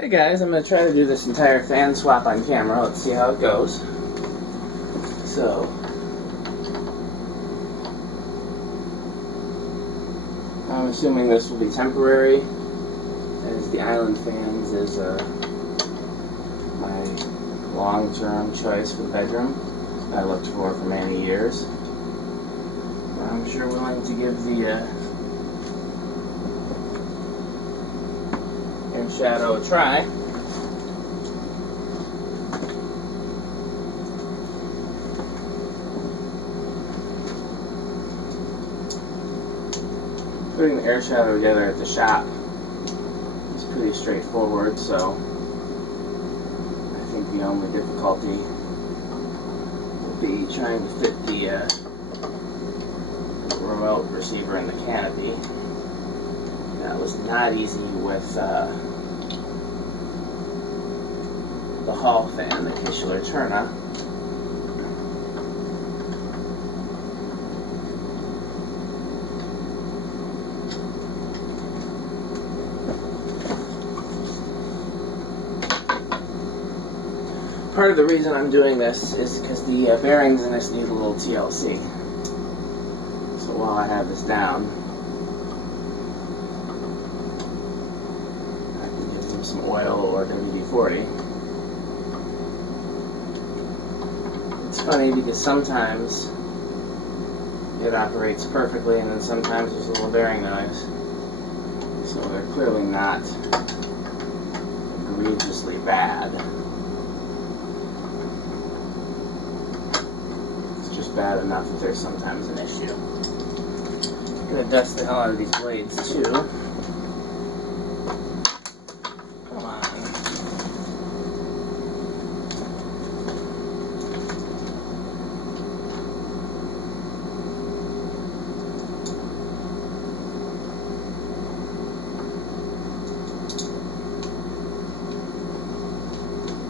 Hey guys, I'm going to try to do this entire fan swap on camera. Let's see how it goes. So, I'm assuming this will be temporary, as the island fans is my long-term choice for the bedroom I looked for many years. I'm sure willing to give the air shadow a try. Putting the air shadow together at the shop is pretty straightforward, so I think the only difficulty will be trying to fit the remote receiver in the canopy. That was not easy with the hall fan, the Kishler-Turner. Part of the reason I'm doing this is because the bearings in this need a little TLC. So while I have this down, I can give them some oil or WD-40. It's funny because sometimes it operates perfectly and then sometimes there's a little bearing noise. So they're clearly not egregiously bad. Bad enough that there's sometimes an issue. I'm gonna dust the hell out of these blades too. Come on.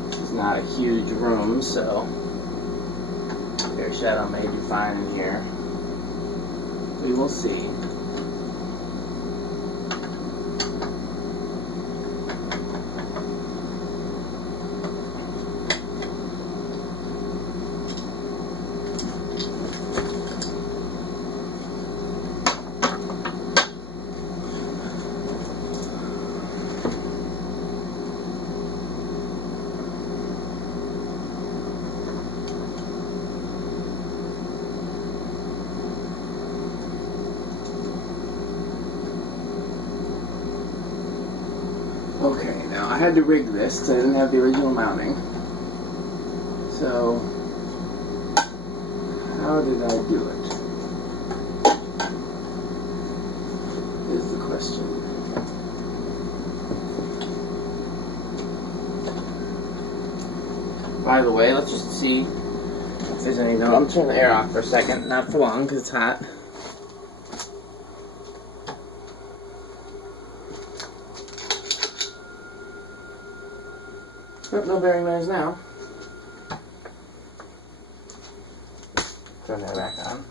This is not a huge room, so air shadow may do fine in here. We will see. Okay, now I had to rig this because I didn't have the original mounting. So, how did I do it? Is the question. By the way, let's just see if there's any note. I'm turning the air off for a second, not for long because it's hot. Oh, no bearing noise now. Turn that back on.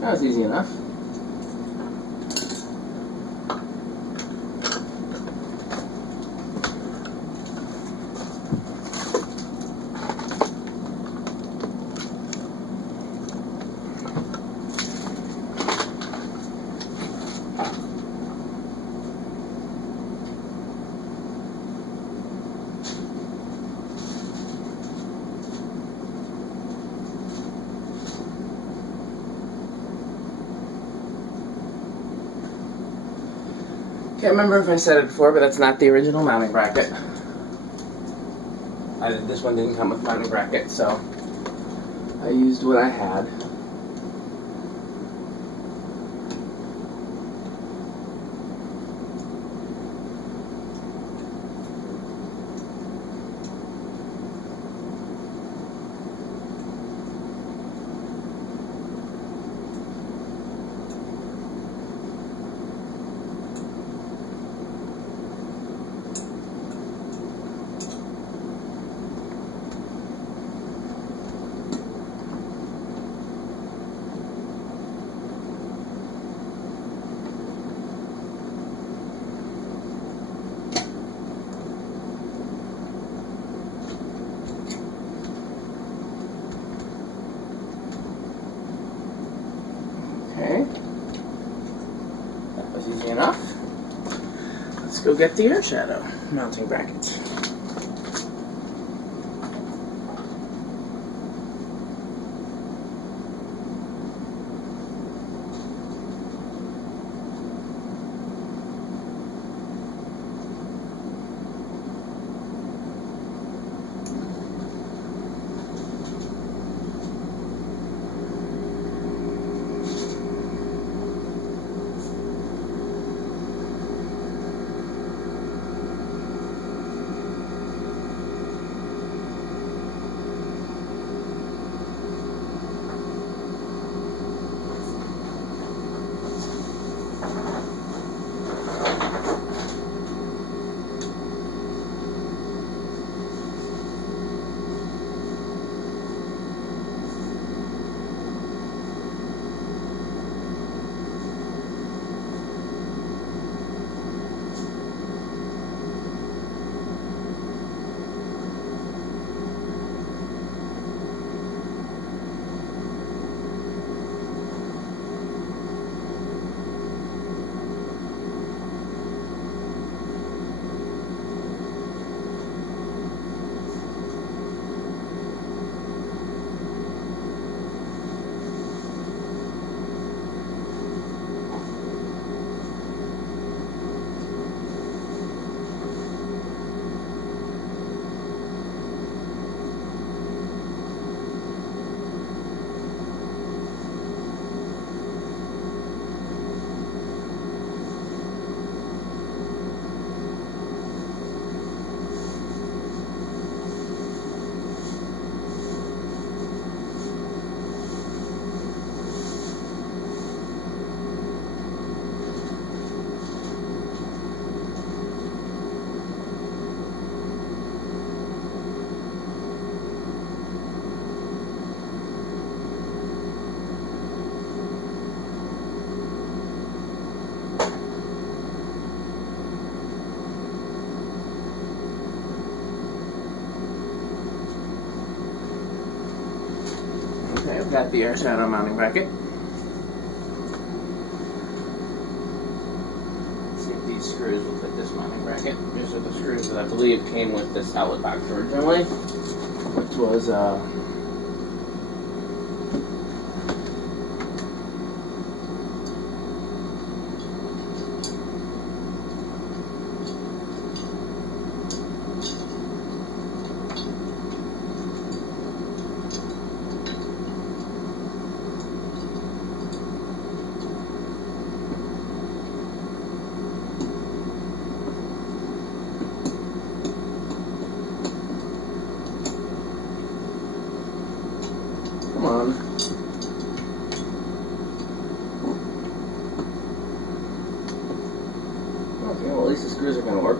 That was easy enough. Can't remember if I said it before, but that's not the original mounting bracket. This one didn't come with mounting bracket, so I used what I had. Okay, that was easy enough. Let's go get the air shadow mounting brackets. Okay, I've got the air shadow mounting bracket. Let's see if these screws will fit this mounting bracket. These are the screws that I believe came with this outlet box originally, which was come on. Okay, well at least the screws are going to work.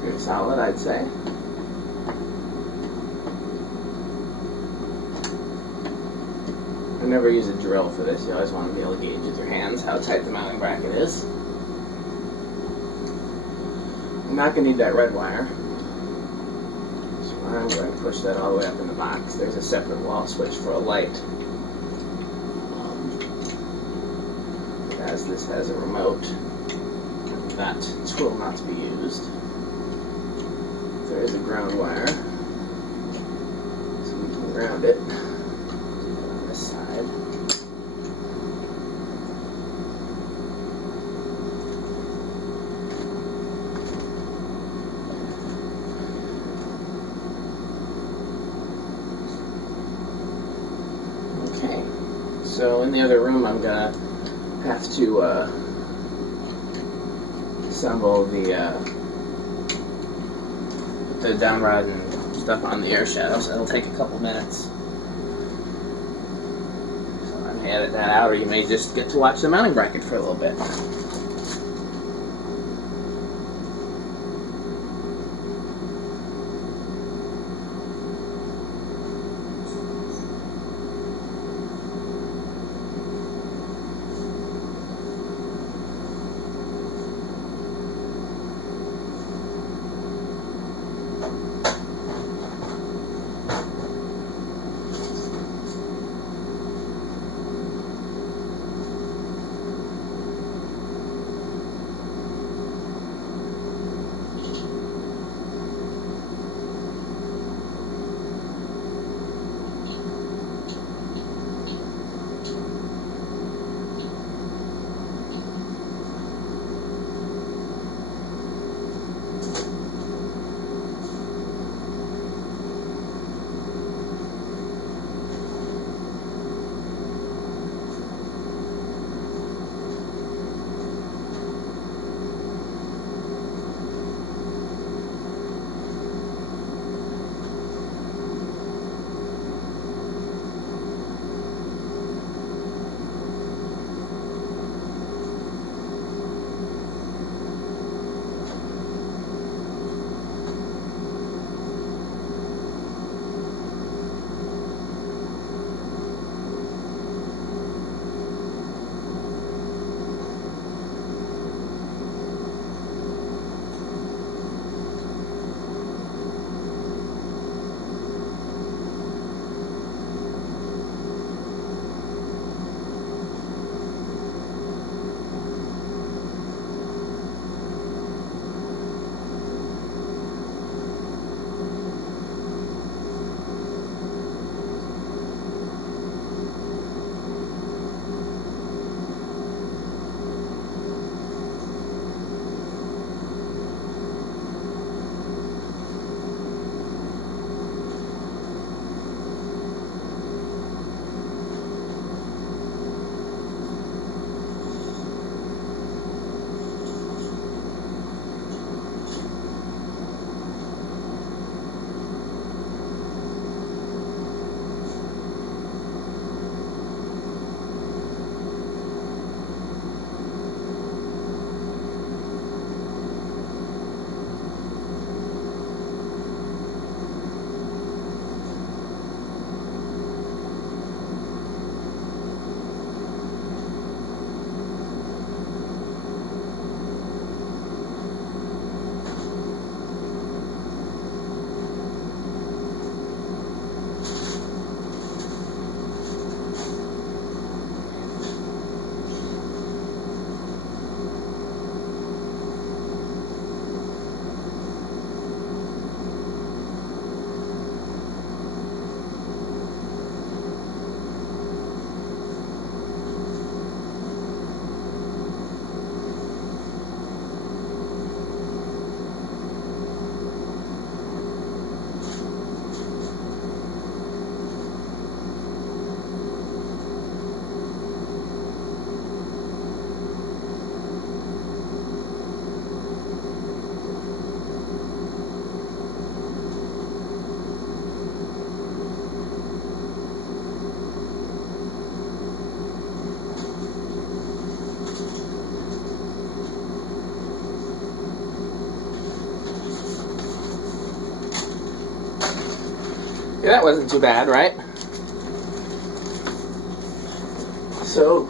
Pretty solid, I'd say. I never use a drill for this. You always want to be able to gauge with your hands how tight the mounting bracket is. I'm not going to need that red wire. So I'm going to push that all the way up in the box. There's a separate wall switch for a light. As this has a remote, that will not be used. There is a ground wire, so we can ground it on this side. Okay, so in the other room I'm gonna have to assemble the down rod and stuff on the air shadow, so it'll take a couple minutes. So I may edit that out, or you may just get to watch the mounting bracket for a little bit. Yeah, that wasn't too bad, right? So,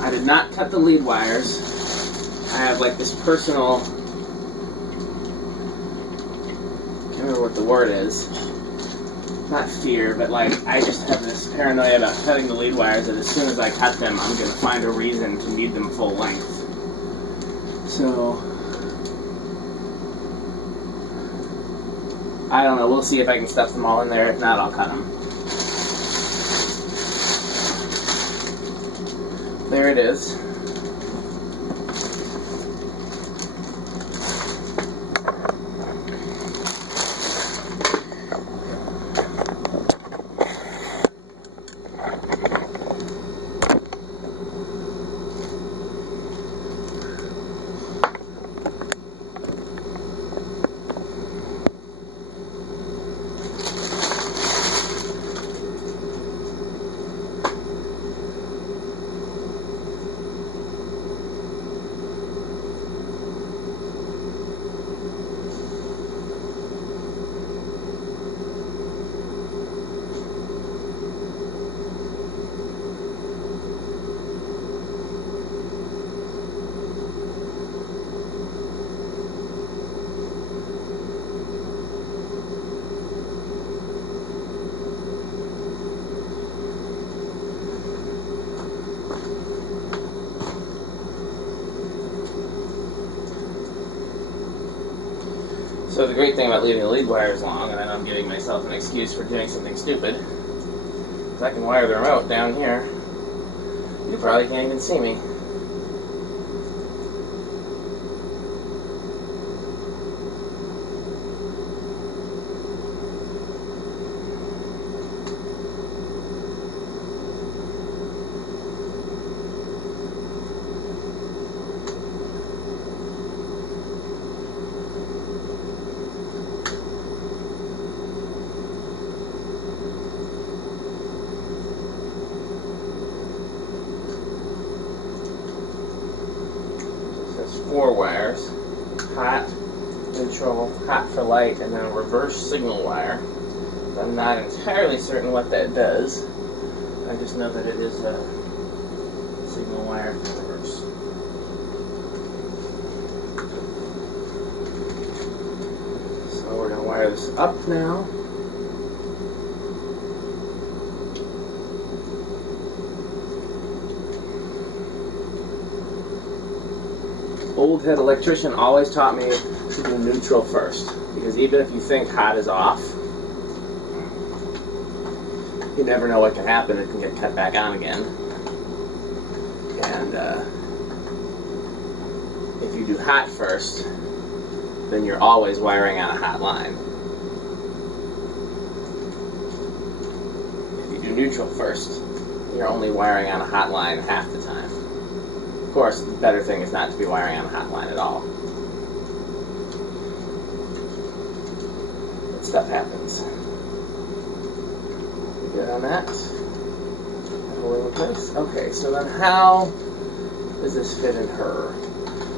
I did not cut the lead wires. I have like this personal remember what the word is. Not fear, but like, I just have this paranoia about cutting the lead wires that as soon as I cut them, I'm going to find a reason to need them full length. So, I don't know, we'll see if I can stuff them all in there. If not, I'll cut them. There it is. So the great thing about leaving the lead wires long, and I know I'm giving myself an excuse for doing something stupid, is I can wire the remote down here. You probably can't even see me. Four wires, hot, neutral, hot for light, and then a reverse signal wire. I'm not entirely certain what that does. I just know that it is a signal wire for reverse. So we're going to wire this up now. Old head electrician always taught me to do neutral first, because even if you think hot is off, you never know what can happen. It can get cut back on again. And if you do hot first, then you're always wiring on a hot line. If you do neutral first, you're only wiring on a hot line half the time. Of course, the better thing is not to be wiring on a hot line at all. But stuff happens. You good on that? Hold in place. Okay, so then how does this fit in her?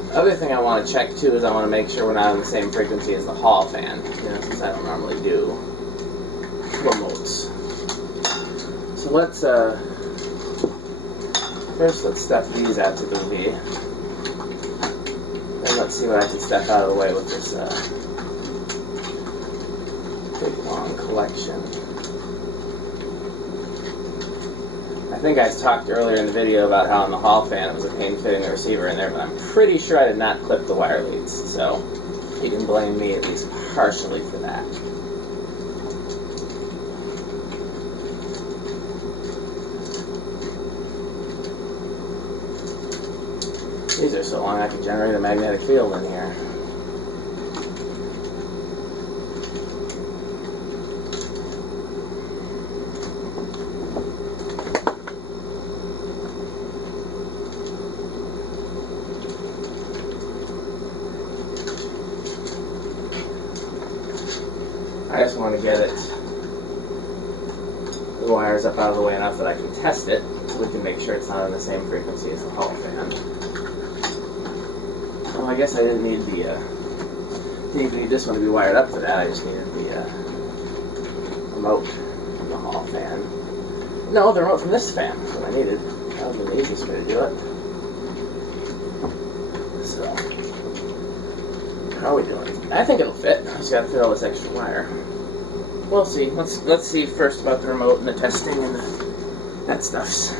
The other thing I want to check too is I want to make sure we're not on the same frequency as the hall fan, since I don't normally do remotes. So let's first, let's stuff these out to the V. Then let's see what I can stuff out of the way with this big long collection. I think I talked earlier in the video about how on the hall fan it was a pain fitting the receiver in there, but I'm pretty sure I did not clip the wire leads, so you can blame me at least partially for that. These are so long I can generate a magnetic field in here. I just want to get the wires up out of the way enough that I can test it, so we can make sure it's not on the same frequency as the hall fan. Well, I guess I didn't need this one to be wired up for that. I just needed the remote from the hall fan. No, the remote from this fan. That's what I needed. That would be the easiest way to do it. So, how are we doing? I think it'll fit. Just gotta fit all this extra wire. We'll see. Let's see first about the remote and the testing and that stuffs.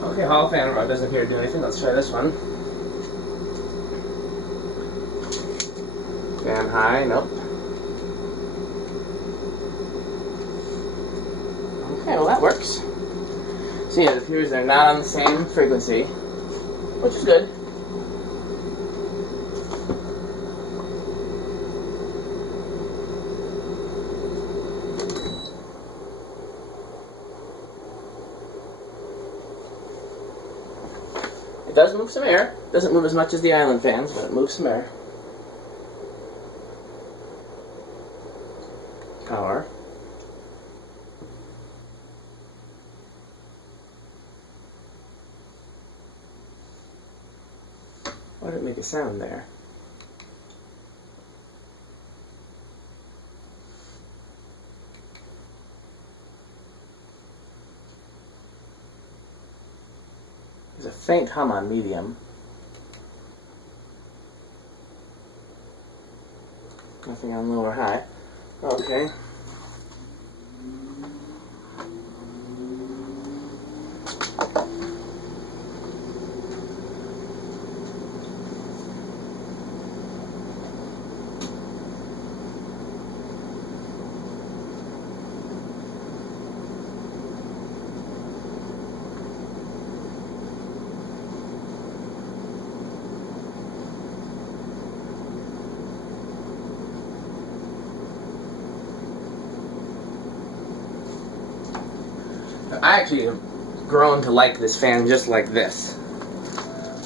Okay, Hall fan rod doesn't appear to do anything. Let's try this one. Fan high, nope. Okay, well that works. So yeah, it appears they're not on the same frequency, which is good. It does move some air. It doesn't move as much as the island fans, but it moves some air. Power. Why did it make a sound there? There's a faint hum on medium. Nothing on low or high. Okay. I actually have grown to like this fan just like this.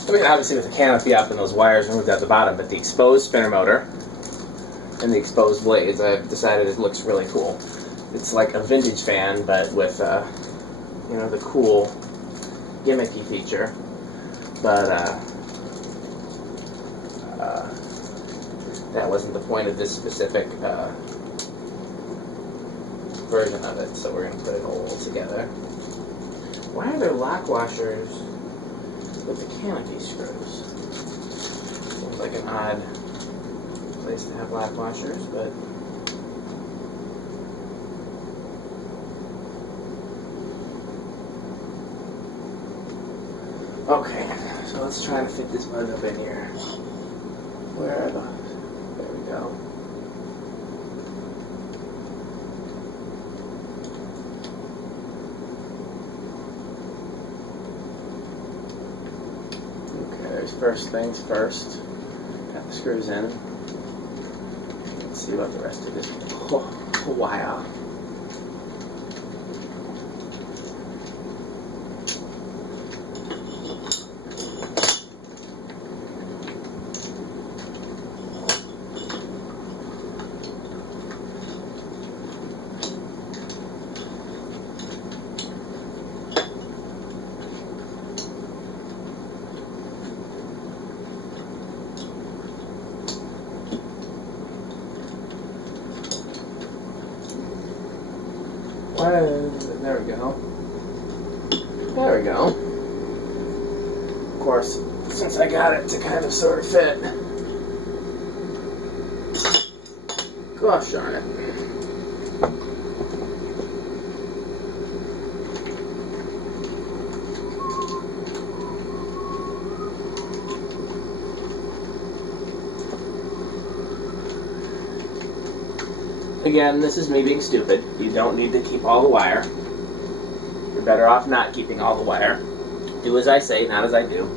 I mean, obviously with the canopy up and those wires removed at the bottom, but the exposed spinner motor and the exposed blades, I've decided it looks really cool. It's like a vintage fan, but with, you know, the cool gimmicky feature. But that wasn't the point of this specific version of it, so we're going to put it all together. Why are there lock washers with the canopy screws? Seems like an odd place to have lock washers, but okay, so let's try to fit this bug up in here. Where are the... There we go. First things first, got the screws in. Let's see about the rest of this wire. There we go. There we go. Of course, since I got it to kind of sort of fit. Gosh darn it. Again, this is me being stupid. You don't need to keep all the wire. You're better off not keeping all the wire. Do as I say, not as I do.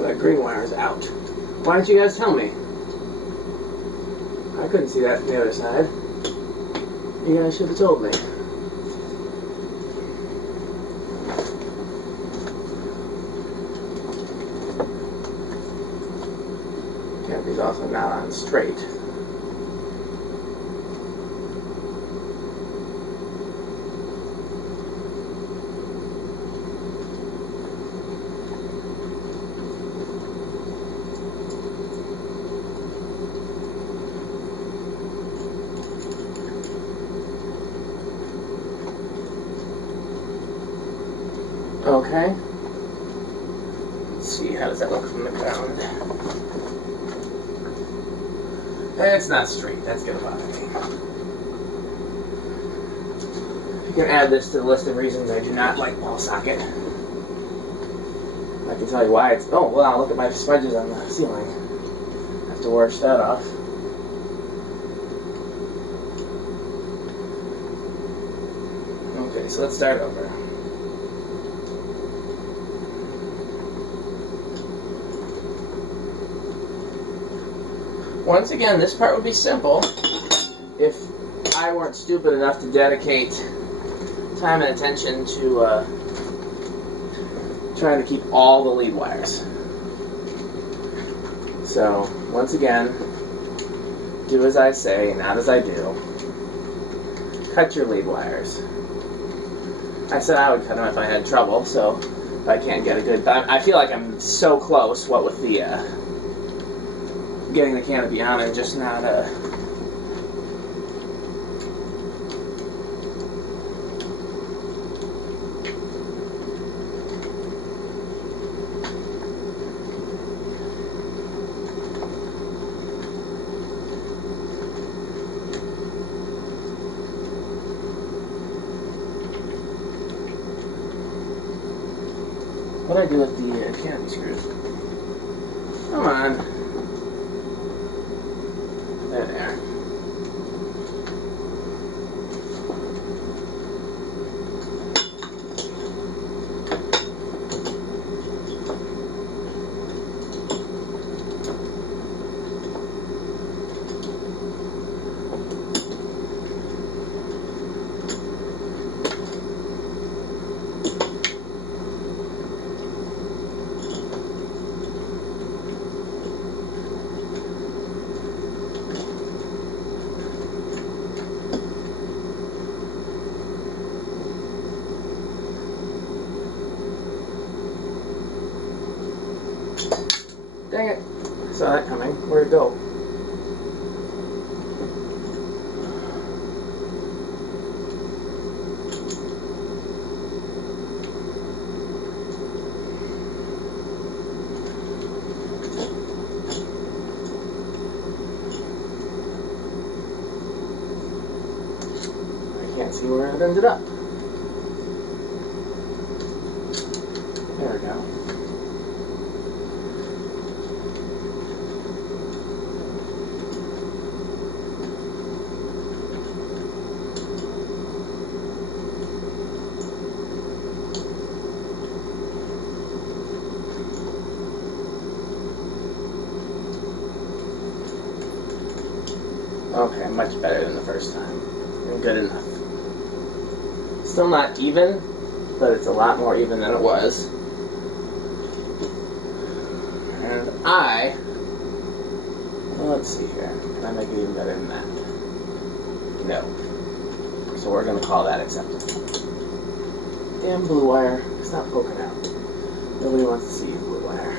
That green wire is out. Why didn't you guys tell me? I couldn't see that from the other side. You guys should have told me. Canopy's also not on straight. Okay. Let's see, how does that look from the ground? It's not straight, that's gonna bother me. You can add this to the list of reasons I do not like wall socket. I can tell you why it's... Oh, wow, look at my smudges on the ceiling. I have to wash that off. Okay, so let's start over. Once again, this part would be simple if I weren't stupid enough to dedicate time and attention to trying to keep all the lead wires. So, once again, do as I say, not as I do. Cut your lead wires. I said I would cut them if I had trouble, so if I can't get a good... I feel like I'm so close, what with the... getting the canopy on and just not what do I do with the canopy screws? Come on. There. Dang it. I saw that coming. Where'd it go? I can't see where it ended up. There we go. Okay, much better than the first time. And good enough. Still not even, but it's a lot more even than it was. And well, let's see here. Can I make it even better than that? No. So we're going to call that acceptable. Damn blue wire. Stop poking out. Nobody wants to see you, blue wire.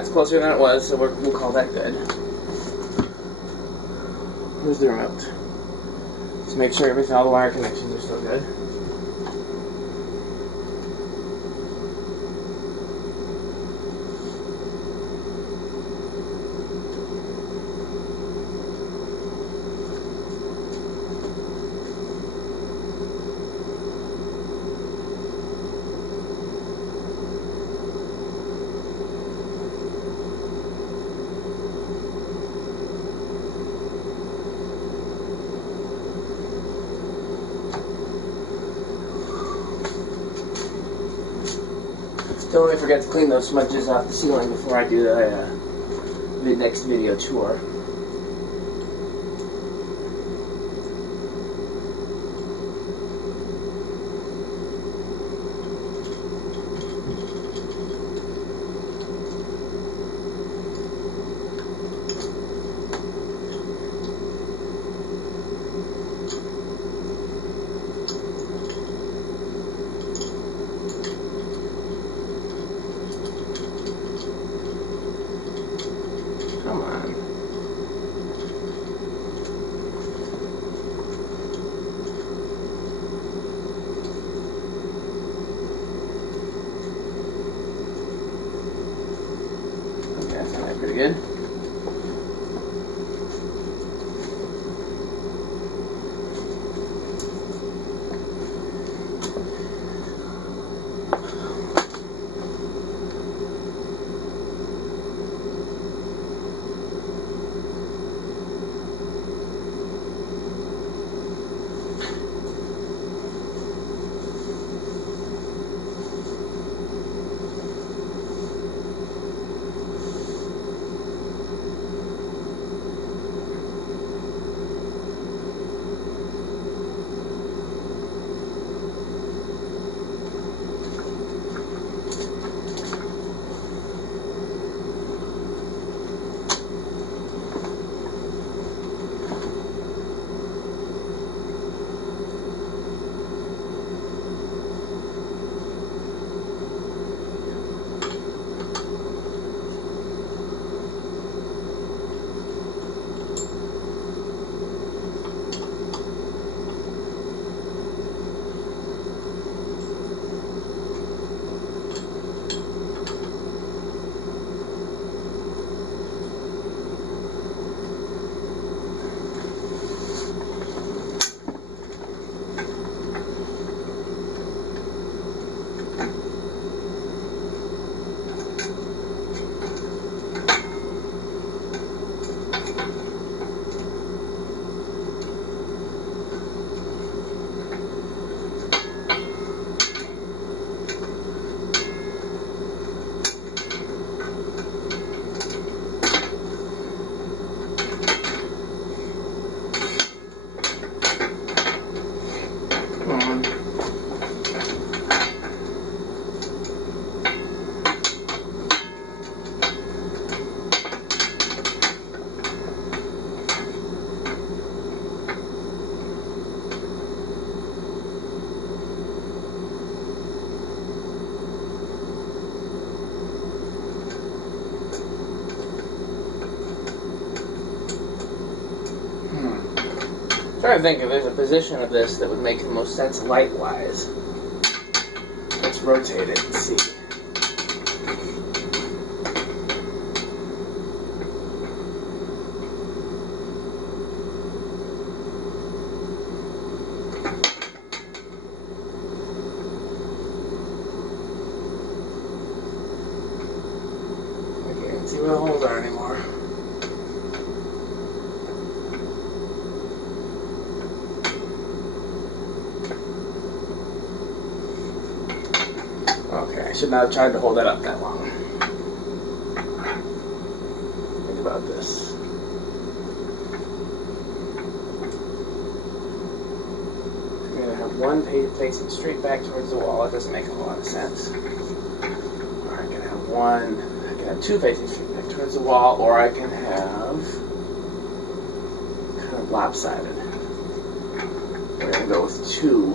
It's closer than it was, so we'll call that good. Here's the remote. Just make sure all the wire connections are still good. Don't really forget to clean those smudges off the ceiling before I do the next video tour. Come on. Okay, that's pretty good. I'm trying to think if there's a position of this that would make the most sense light-wise. Let's rotate it and see. should not have tried to hold that up that long. Think about this. I'm going to have one facing straight back towards the wall. It doesn't make a whole lot of sense. Or I can have two facing straight back towards the wall, or I can have kind of lopsided. We're going to go with two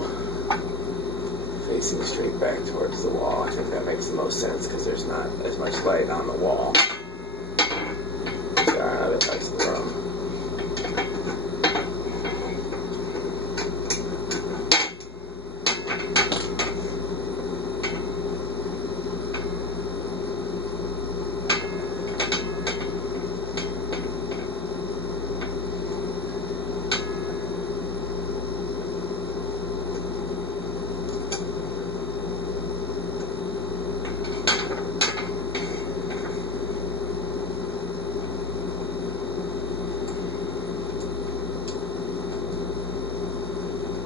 facing straight back towards the wall. I think that makes the most sense because there's not as much light on the wall as there are in other parts of the room.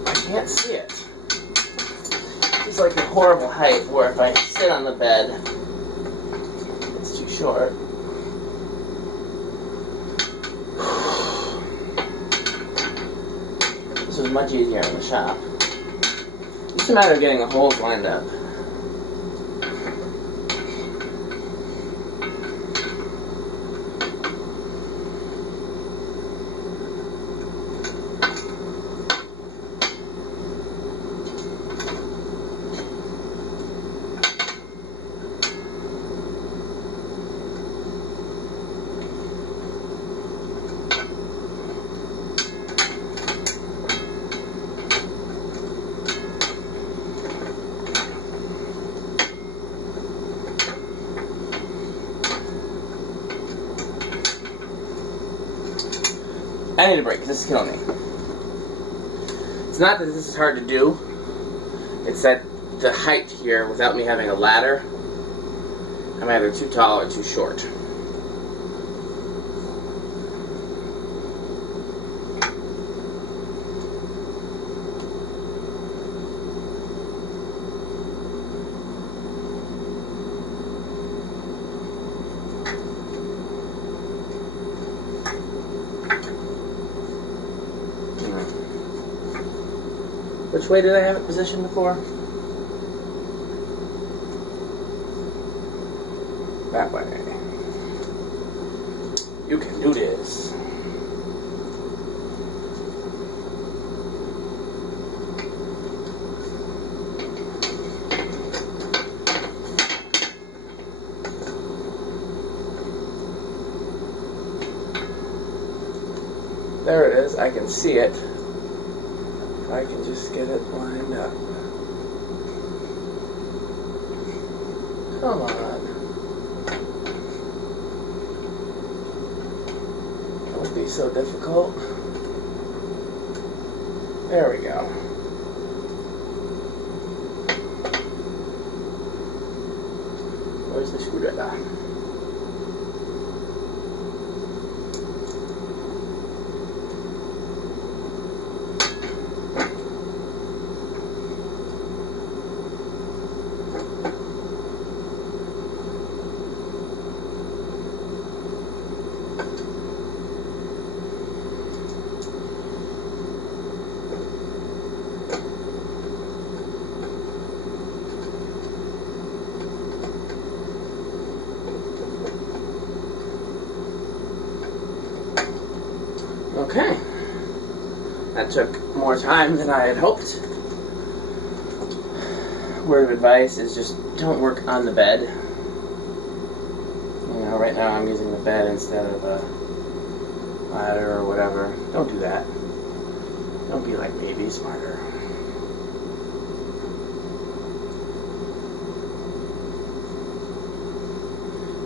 I can't see it. It's like a horrible height where if I sit on the bed, it's too short. This was much easier in the shop. It's just a matter of getting the holes lined up. I need a break. This is killing me. It's not that this is hard to do. It's that the height here, without me having a ladder, I'm either too tall or too short. Which way did I have it positioned before? That way. You can do this. There it is. I can see it. I can just get it lined up. Come on. That would be so difficult. There we go. Where's the screwdriver? Okay, that took more time than I had hoped. Word of advice is just don't work on the bed. You know, right now I'm using the bed instead of a ladder or whatever. Don't do that. Don't be like me, be smarter.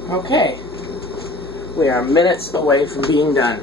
Okay, we are minutes away from being done.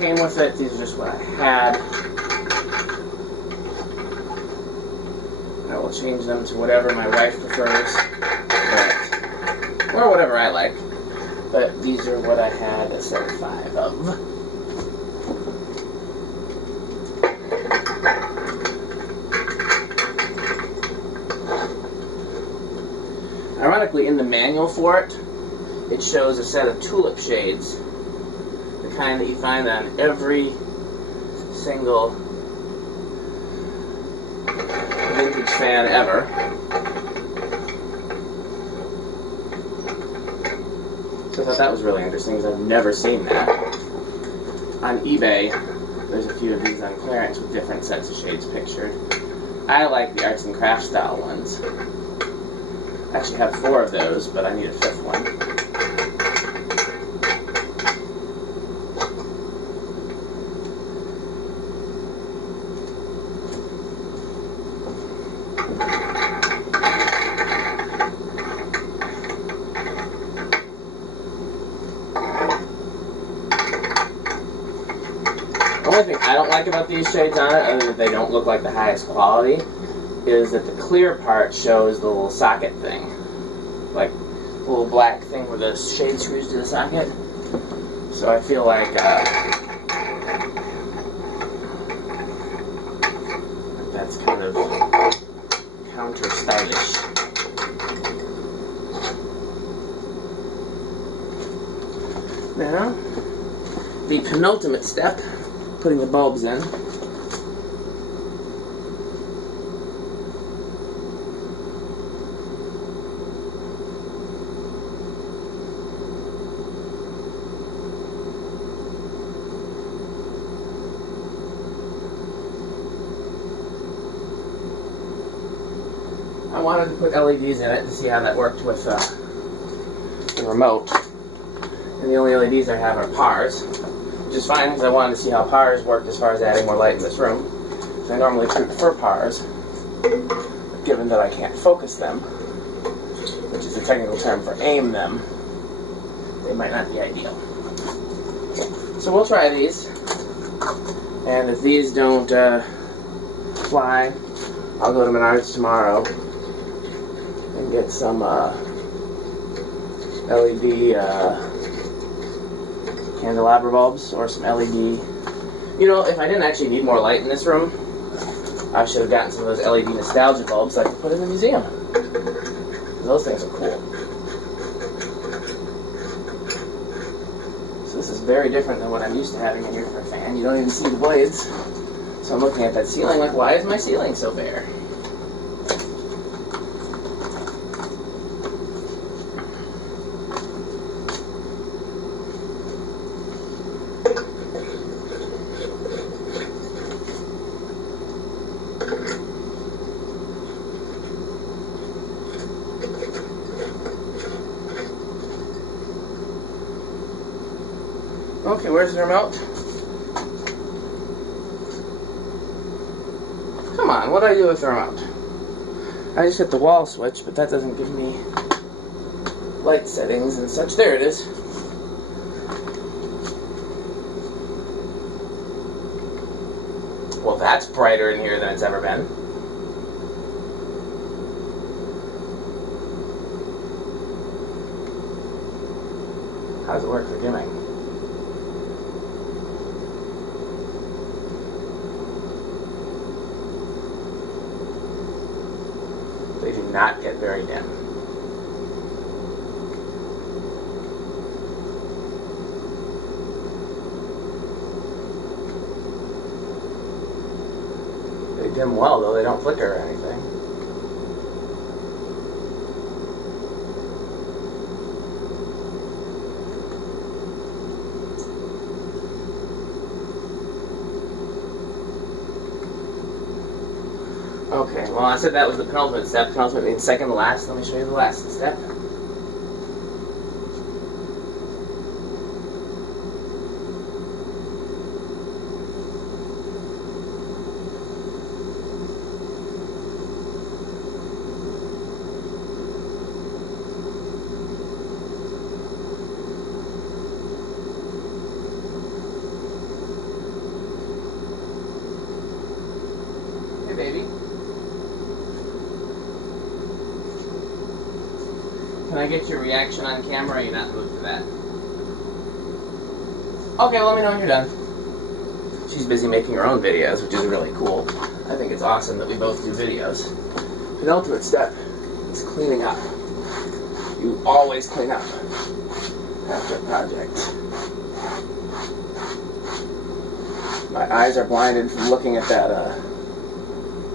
came with it. These are just what I had. I will change them to whatever my wife prefers, or whatever I like. But these are what I had a set of 5 of. Ironically, in the manual for it, it shows a set of tulip shades, the kind that you find on every single vintage fan ever. So I thought that was really interesting because I've never seen that. On eBay, there's a few of these on clearance with different sets of shades pictured. I like the arts and crafts style ones. I actually have 4 of those, but I need a 5th one. The only thing I don't like about these shades on it, other than they don't look like the highest quality, is that the clear part shows the little socket thing. Like, the little black thing where the shade screws to the socket. So I feel like that's kind of counter-stylish. Now, the penultimate step, putting the bulbs in. I wanted to put LEDs in it to see how that worked with the remote. And the only LEDs I have are PARs, which is fine because I wanted to see how PARs worked as far as adding more light in this room. So I normally prefer PARs, but given that I can't focus them, which is the technical term for aim them, they might not be ideal. So we'll try these, and if these don't fly, I'll go to Menards tomorrow and get some LED candelabra bulbs or some LED. You know, if I didn't actually need more light in this room, I should have gotten some of those LED nostalgia bulbs I could put in the museum. Those things are cool. So this is very different than what I'm used to having in here for a fan. You don't even see the blades. So I'm looking at that ceiling like, why is my ceiling so bare? Okay, where's the remote? Come on, what do I do with the remote? I just hit the wall switch, but that doesn't give me light settings and such. There it is. Well, that's brighter in here than it's ever been. How does it work for dimming? They do not get very dim. They dim well, though. They don't flicker or anything. Okay, well, I said that was the penultimate step. Penultimate means second to last. Let me show you the last step. Can I get your reaction on camera, or are you not moved to that? Okay, well, let me know when you're done. She's busy making her own videos, which is really cool. I think it's awesome that we both do videos. The ultimate step is cleaning up. You always clean up after a project. My eyes are blinded from looking at that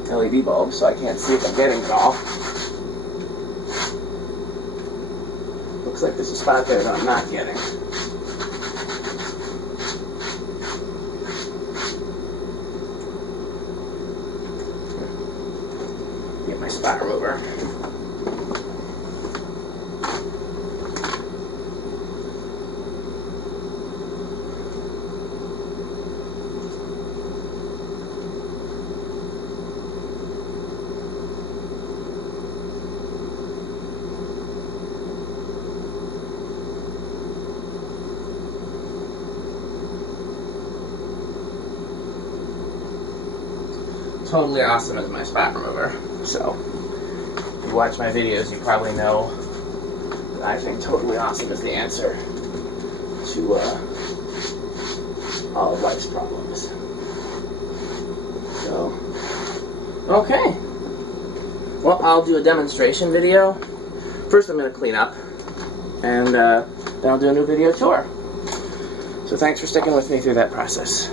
LED bulb, so I can't see if I'm getting it all. Looks like there's a spot there that I'm not getting. Get my spot remover. Totally awesome as my spot remover. So, if you watch my videos, you probably know that I think totally awesome is the answer to all of life's problems. So, okay. Well, I'll do a demonstration video. First I'm going to clean up, and then I'll do a new video tour. So thanks for sticking with me through that process.